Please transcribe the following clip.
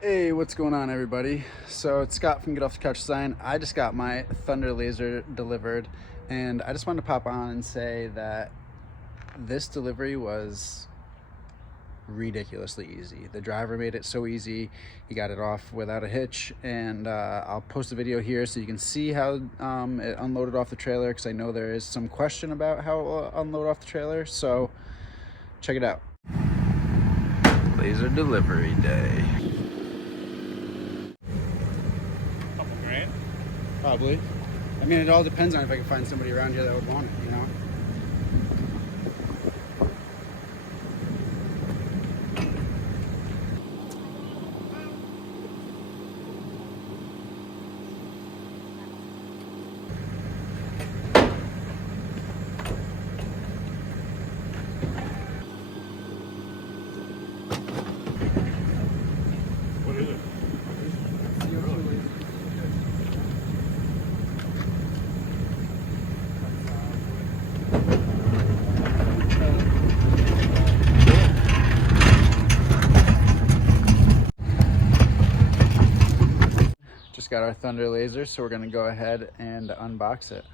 Hey, what's going on, everybody? So it's Scott from Get Off the Couch Design. I just got my Thunder Laser delivered, and I just wanted to pop on and say that this delivery was ridiculously easy. The driver made it so easy. He got it off without a hitch, and I'll post a video here so you can see how it unloaded off the trailer, because I know there is some question about how it will unload off the trailer. So check it out. Laser delivery day. Grand? Probably. I mean, it all depends on if I can find somebody around here that would want it, you know? What is it? Just got our Thunder Laser, so we're gonna go ahead and unbox it.